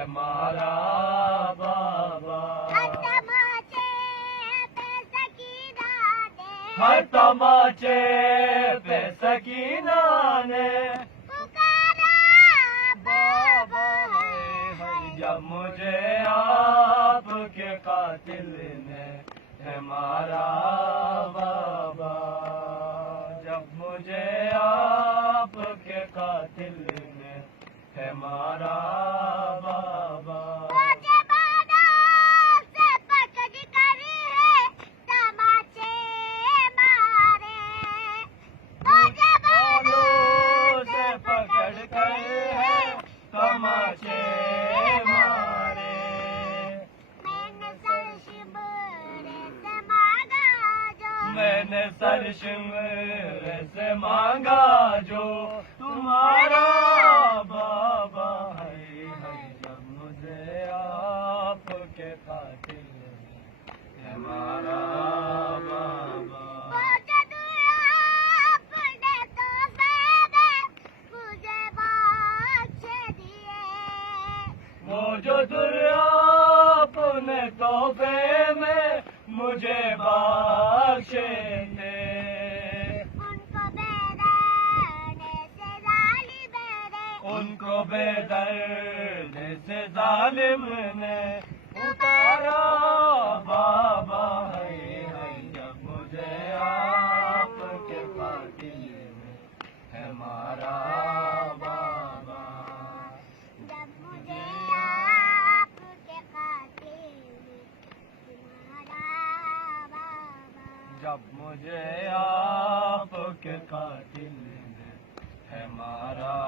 ہے مارا بابا، ہر تماچے پہ سکینہ نے، ہر تماچے پہ سکینہ نے پکارا بابا ہے، جب مجھے آپ کے قاتل نے ہے مارا بابا، جب مجھے آپ کے قاتل نے ہے مارا بابا، مجھے بالوں سے پکڑ کر ہے تماچے مارے، مجھے بالوں سے پکڑ کر ہے تماچے مارے، میں نے سر شمر سے مانگا جو، میں نے سر شمر سے مانگا جو تمہارا بابا ہے، جب مجھے آپ کے قاتل نے ہے مارا بابا، وہ جدو اپنے تحفے میں مجھے بخش دیے، وہ جو دریا اپنے تحفے میں مجھے بخشے تھے، ان کو بے درد سے ظالم نے، ان کو بے درد سے ظالم نے اتارا بابا ہے، جب مجھے آپ کے قاتل نے ہے مارا بابا، جب مجھے آپ کے قاتل نے تمہارا بابا، جب مجھے آپ کے قاتل نے ہے مارا